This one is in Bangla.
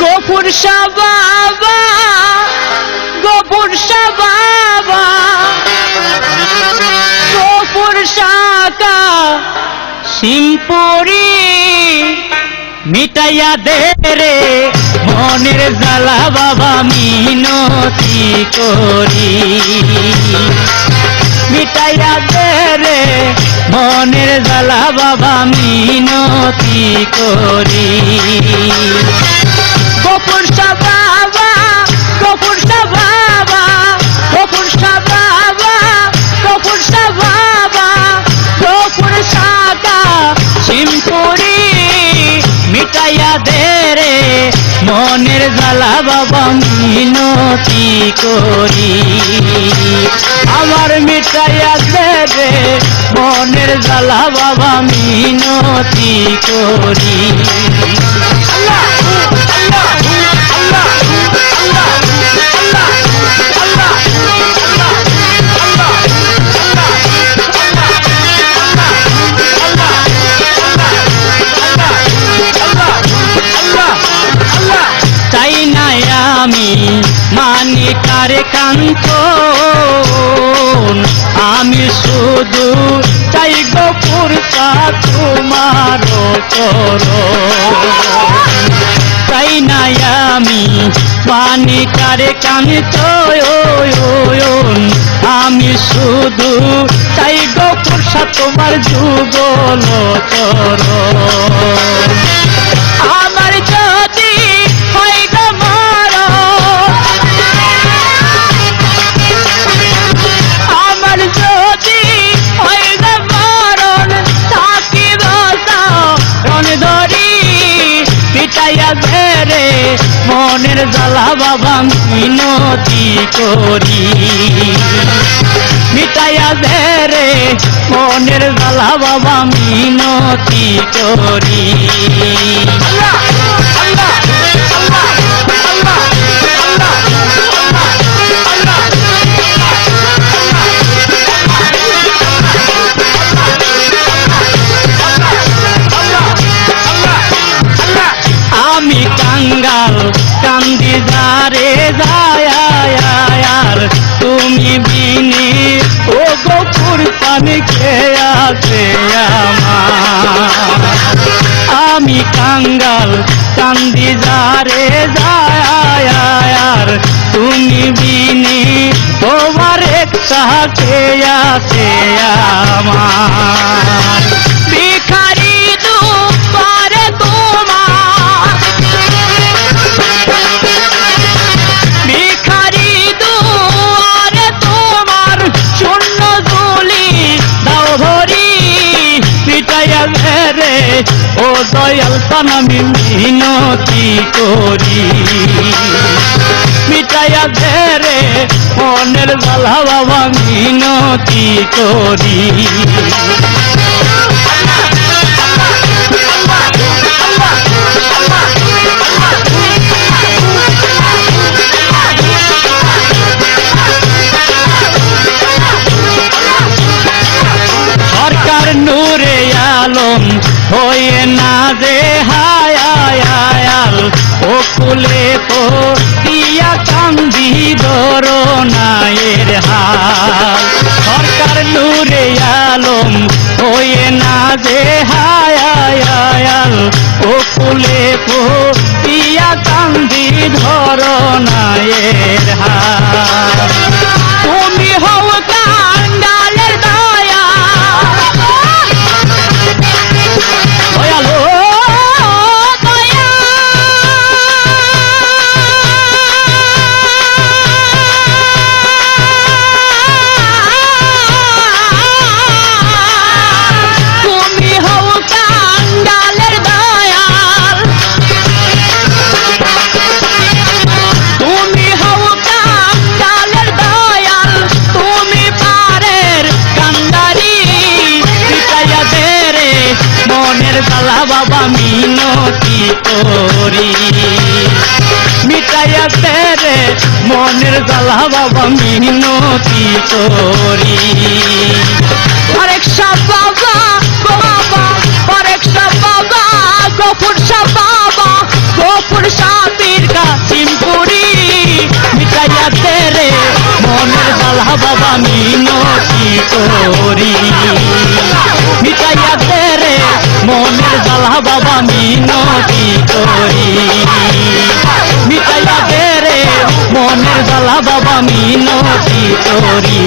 গফুর শাহ বাবা, গফুর শাহ বাবা, গফুর শাহ সিমপুরি মিটাইয়া দে রে মনের জ্বালা বাবা মিনতি করি, মিটাইয়া দে রে মনের জ্বালা বাবা মিনতি করি। গফুর শাহ বাবা, গফুর শাহ বাবা, গফুর শাহ বাবা, গফুর শাহ বাবা, গফুর শাহ সিমপুরি মিটাইয়া দে রে মনের জ্বালা বাবা মিনতি করি, আমার মিটাইয়া দে রে মনের জ্বালা বাবা মিনতি করি। আল্লাহ আল্লাহ আল্লাহ আল্লাহ চাই না আমি মানি কারে কান্ত, আমি শুধু চাই গফুর শাহ তোমার চরণ, চাই না আমি মানি কারে কান্ত, আমি শুধু চাই গফুর শাহ তোমার যুগল চরণ। আমার যদি হয় গো মরণ, আমার যদি হয় গো মরণ, থাকিব চরণ ধরি পিটাইয়া দে রে মনের জ্বালা বাবা মিনতি করি, মিটাইয়া দে রে মনের জ্বালা বাবা মিনতি করি। আল্লাহ আল্লাহ আল্লাহ আল্লাহ আল্লাহ, আমি কাঙ্গাল কান্দি যারে যায়ার তুমি বিনি ও গফুর পানি খেয়ে আছে আমার, আমি কাঙ্গাল কান্দি যারে যায়ার তুমি বিনি তোমার একটা খেয়ে আছে আমার, ভিখারি দুয়ারে তোমার, ভিখারি দুয়ারে তোমার শূন্য ঝুলি দাও ভরি পিটাইয়া দে রে ও দয়াল পানামি মিনতি করি, মিটাইয়া দে রে মনের জ্বালা বাবা মিনতি করি। সরকার নূরে আলম হয়ে না দে হায়াল ও কুলে তো দিয়া কান্দি ধরো নায়ের হাল, সরকার নূরে আলম হয়ে না দে হায়াল ও কুলে তো দিয়া কান্দি ধরো নায়ের হাল, তুমি হও কাঙ্গালের দয়া দয়ালো দয়া, তুমি হও কাঙ্গালের দয়াল, তুমি হও কাঙ্গালের দয়াল, তুমি পারের কান্দারি পিটাইয়া দে রে মনের জ্বালা বাবা মিনতি করি, মিটাইয়া দে রে মনের জ্বালা বাবা মিনতি করি। আরেক শাহ বাবা বাবা, আরেক শাহ বাবা গফুর শাহ বাবা, গফুর শাহ বাবা মিনতি করি মিটাইয়া দে রে মনের জ্বালা বাবা মিনতি করি মিটাইয়া দে রে মনের জ্বালা বাবা মিনতি করি